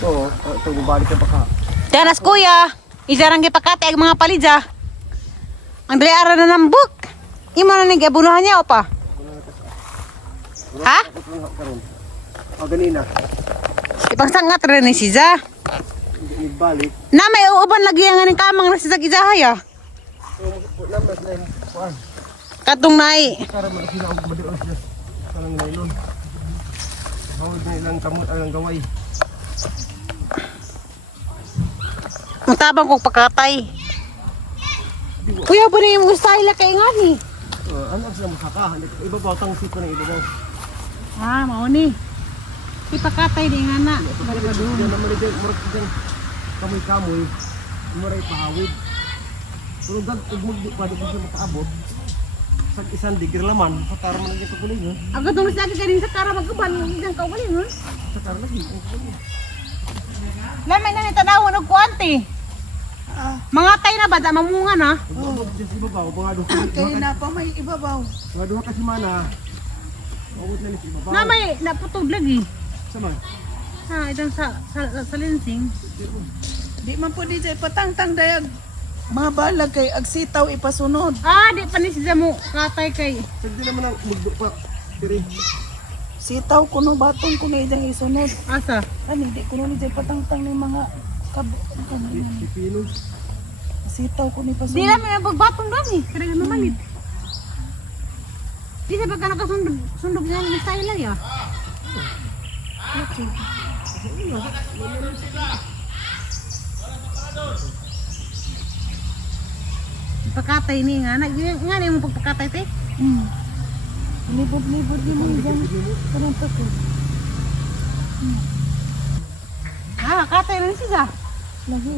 Oo, ito bumalik ka baka. Danas kuya, isarang gipakate ang mga palidza. Ang dali ara na nambuk. Imo na ning abunuhan niya o pa? Ha? O ganina. Ipangsangat rin ni Siza. Hindi balik. Na may uban lagi ang aning kamang na si Zagizahay ah. Numbers na yun. Kuan. Katong nai. Para makasila ako madios siya. Kalang nylon. Bawal na ilang kamot ang gaway. Matabang kong pakatay. Kuya, ba na yung style kay nga ni? Ano ang sila masaka? Iba ba tang sipo ng iba daw? Ah, mao ni. Ipakatay di nga na. Diyan naman din murag diyan. Kamoy-kamoy. Muray pahawid. Pero ugmog di pa di siya makaabot. Sa isang digir laman, sa tara man lagi tukuling yun. Agad nung lagi kanin sa kara magkuban isang kaugalin nun. Sa tara lagi. Lamay na ni tanawon og kuante. Mga tay na ba da mamunga na? Oo. Diyan ibabaw, mga duha. Kaya na pa may ibabaw. Mga duha ka semana. Mawot na ni sa ibabaw. Na may naputog lagi. Sama. Ha, itong sa lensing. Di man po di dyan patangtang dayag. Mga balag kay agsitaw ipasunod. Ah, di pa ni siya mo katay kay. Sagdi naman ang mugdo pa. Diri. Sitaw kuno batong kuno idang isunod. Asa? Ani di kuno ni dyan patangtang ng mga Pipino. sitaw kuno Di ipasunod. lang may bagbatong dami. Kaya mamalit. Di sa pagka nakasundog niya ng style lang ya. Pagkatay ni nga nga ni mo pagpakatay te. Libod-libod din mo dyan. Kanang pato. Ah, katay rin siya. Lagi.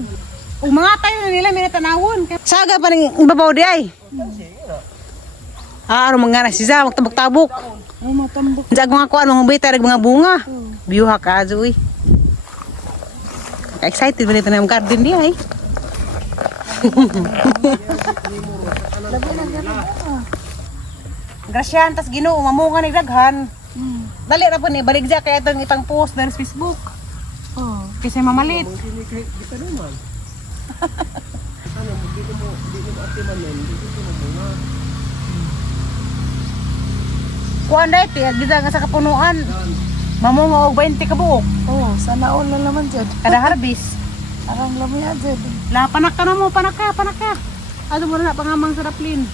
O mga tayo na nila may natanawon. Saga pa rin ibabaw di ay. Ah, ano mga na siya magtabok-tabok. Oh, matambok. Diyan mga kuan mga bita mga bunga. Biyuha ka azoy. Excited ba nito na yung garden di ay. Lagi na gano'n. Grasyan tas Ginoo mamunga ni daghan. Dali ra po ni baligja kay itong ipang post sa Facebook. Oh. Kasi mamalit. Hindi kahit kita naman. Ano, hindi mo atiman nun. Hindi mo bunga. Kuan dai ti gida nga sa kapunuan. Mamunga og 20 ka buok Oh, sana all na naman dyan. kada harvest. Arang lamaya dyan. La panak ka na mo panaka. Ano mo na pangamang sa raplin.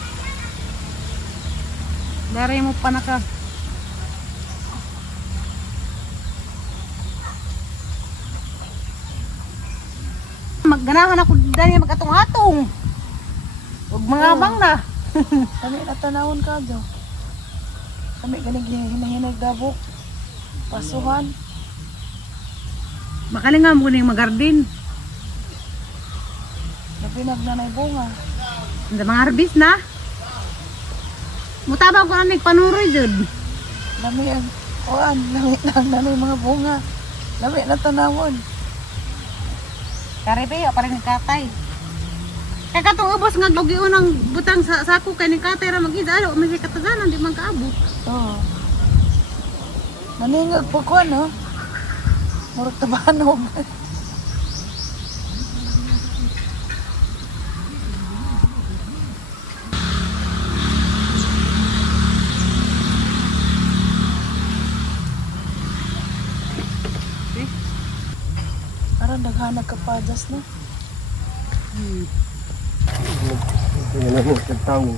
Dari mo panaka. Magganahan ako dali magatong-atong. Ug mga bang na. Kami natanawon ka dyan. Kami ganig hinahinag dabok. Pasuhan. Makalingam ko ning magardin. Napinag na na bunga. Ang mga harvest na. Mutabang ko na nagpanuroy jud. Lami ang kuan. Lami na mga bunga. Lami na tanawon. Karibe pa rin katay. Kay katong ubos nga lugion ang butang sa sako kay ni katay ra mag-ida alo may kataganan di man kaabot. Oo. Maningag po ko, no? Murag tabanog. Aran daghanag ka padas, no? Tingnan mo, tagtawo.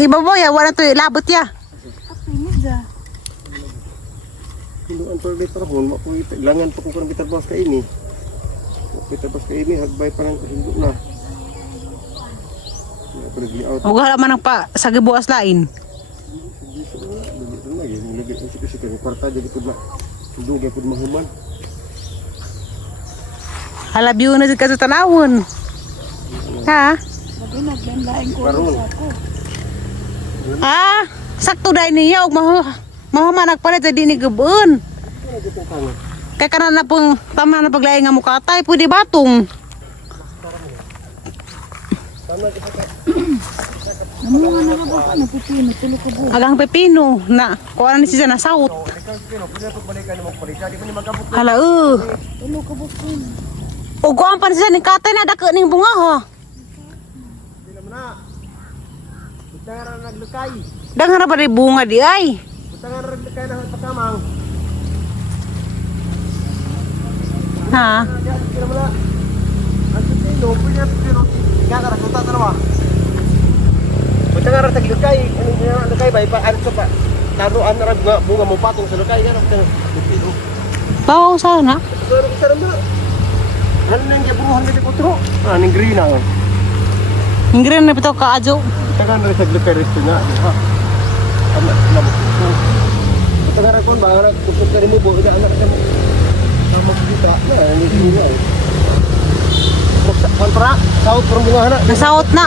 Ibabaw ya wala to labot ya. Apay mo dyan. Hinduan pa ulit para kung mapuwita. Langan pa kung karang kitabas ka ini. Kitabas ka ini, hagbay pa ng hindu na. Out. Ug hala man ang pa sa gibuas lain. Lagi kasi kwarta jadi pud na. Hindu gay pud mahuman. Hala biyo na jud ka sa tanawon. Ha? Sabi naglanlaing ko Karon. sa ako. Ah, sakto dai niya og mahuman nagpalit sa dinig gubon. Kay kana na pong tama na paglaing nga mukatay pwede batong. Tama ka Namunga na ka ba? Napipino, tulo ka ba? Agang pepino na kuha ni siya na south. Ikaw pino, pwede na pagbalikan mo palit. Di ba ni magabot? Hala Tulo ka ba? ug kuan pa siya ni katay na dako ning bunga ho. Sila mo na. Butangan na naglukay. Daghan ra ba di bunga di ay. Butangan na naglukay na pagkamang. Ha? Sila mo na. Ang pino, pwede na pino. Gagara, kuta tanawa. Butangan na naglukay. Anong pino na lukay ba? Ano ito pa? Taruan na rin bunga mo patong sa lukay. Gano'n pino. Bawo sana. Pero kita naman. Ano nang jabuhan na di kutro? Ah, ning green na. Ingren na bitaw ka adyo. Taga na sa glukay resto nga. Ha. Ano mo? Taga ra kon ba ra tukod ka mo bo ida anak ka mo. Sama kita na ni green na. Kontra, saut perang bunga na. Nasaot na.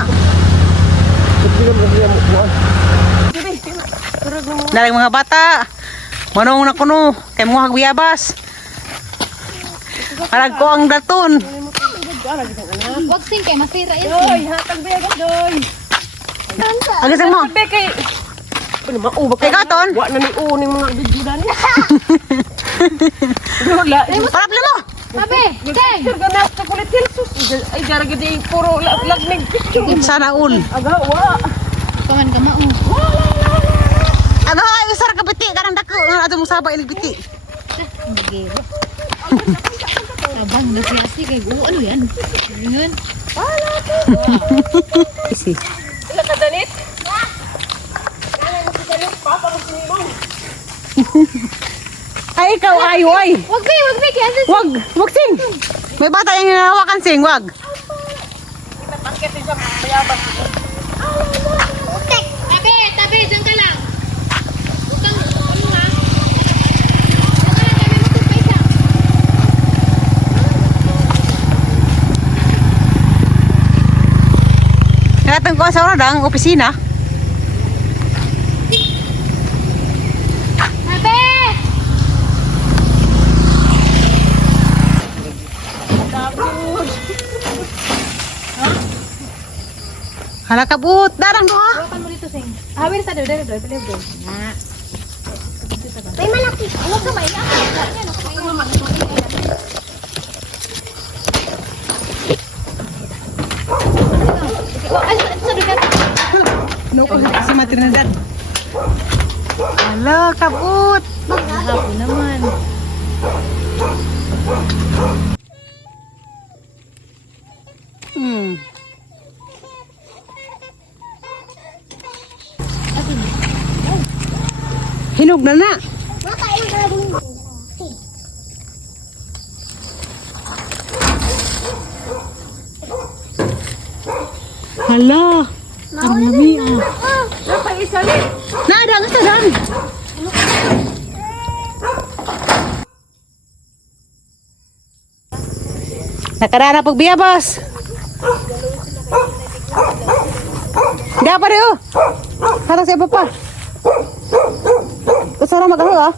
Sige mo siya mo. Daling mga bata. Manong na kuno kay mo hagbiyabas. Arag ko ang daton. Wag sing kay masira yan. Doy, hatag biyagas, doy. Agisang mo. Kay Ano maubak Kay katon. Wa na ni uning mga bidudan. Parapli mo. Sabi, Cheng! ganas sa kulit hilsus. Ay, daragid ay puro lagnig picture. Sana ul. Aga, wa. Kaman ka mao. Aga ay usar ka biti kanang dako nga ato mo sabay ilig biti. Nagiro. Abang nasiasi kay ano yan? Yun. Isi. Ila ka danit? Ay ikaw ayo ay. Wag be kaya sa Wag sing. May bata yung hinahawakan sing, wag. Tabi, dyan ka lang. Bukang, ano ha? Dyan ka lang, dami mo kung paisa. Nakatang ko sa oradang opisina. Tabi! Hala kabut, darang do ha. Hawakan mo dito, Sing. Hawir sa doon, pilih doon. Nga. May malaki. Ano ka may? Ano ka may? Ay, sa doon. No ko si maternidad. Hala kabut. Hapon naman. Hmm. Hinog na na. Hala. Ang lami ah. Napaisali. Nadang sa dan. Nakarana pagbiyabas. Di apa deh, harus siapa pa? Kesana magano ah?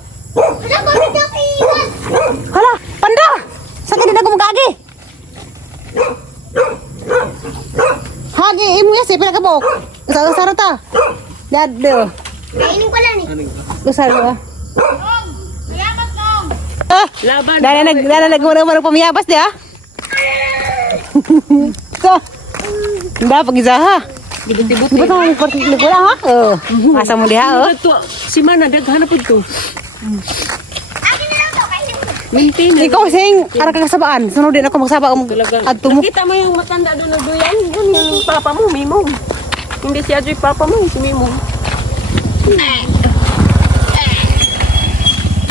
Hala, panda! Sakit din ako magagi. Hagi, imo ya si pinakabok. Usara-usara ta. Dado. Kainin ko lang eh. Usara ah. Laban. Dala nagmana pamiyabas dia. So. Nda pagizaha. Dibut-dibut. Dibut ang parti lugulang ha. Oh. Asa mo diha oh. Si mana daghan na pud ko. Mintin. Ikaw sing ara ka kasabaan. Sunod din ako magsaba adto mo. Kita mo yung matanda doon na duyan. Yun yung papa mo, Mimo. Hindi si Adjoy papa mo, si Mimo.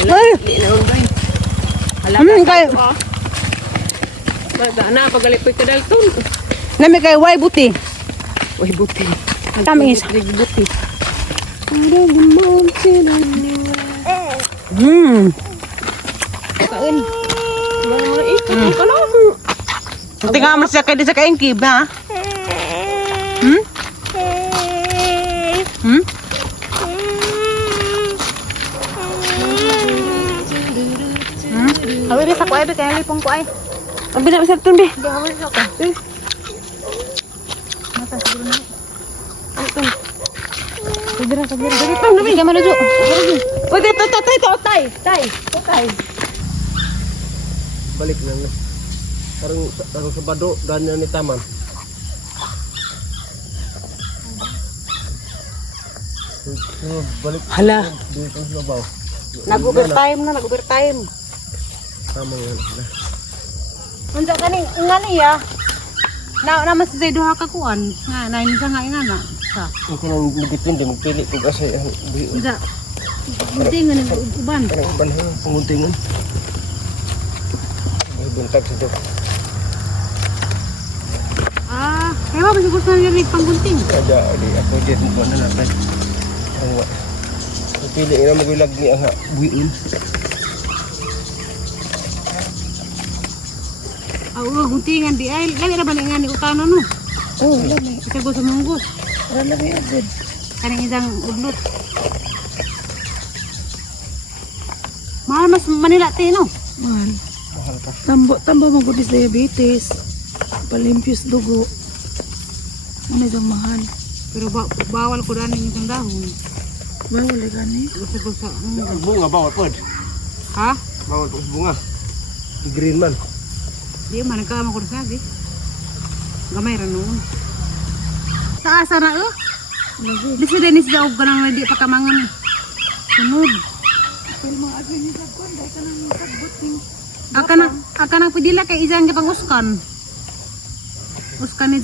Ay, Hindi na unday. kay Baga na, pagalipoy ka dalton. nami kay way buti. Uy, buti. Tamis. Buti. Kain. Mga ikot ka lang. Tingnan mo siya kay di sa kaingkib ha. Hmm? Hmm? Hawir sa ko ay kaya lipong ko ay. Ang binabas sa tun be. Hindi hawir sa ko. Eh. Mata siguro na. Segera. Dito, nabi. Ka malujo. Uy, dito, tay. Balik na. Karong Sabado, ganyan ni Taman. So, balik Hala, dito sa babaw. nag-overtime. Tama yan. Unsa kaning ngani ya? Na mas sa duha ka kuan. Nga na insa nga ingana. Sa. Kung kanang nagipindi, magpili ko kasi ang buhi. Unsa? Hindi nga nang uban. Kanang uban ha, panguntingan. May buntag sa ito. Ah, kaya ba gusto na rin panggunting? Ada, di ako dito mo na natin. Ang wa. Magpili na magulag ni ang buhiin. Guntingan di ay lagi na ba nga ni utano no? Oh, lami. Isa gusto munggos. Para lami agad. Kaning isang udlot. Mahal mas Manila te no? Man. Mahal pa. Tambo magudis diabetes. Palimpios dugo. Ano yung mahal? Pero bawal ko dani isang dahon. Bawal na gani. Gusto sa Ang bunga, bawal po. ha? Bawal po sa bunga. Green man. Di man nagkama ko sabi. Gamay ra noon. Sa asa na Di sa Dennis daw ganang di pa kamangan. Sunod. Pero mga agad ni Sagkon, dahil ka nang sagbot ng Aka nang pidila kay isang gipang uskan. Uskan ni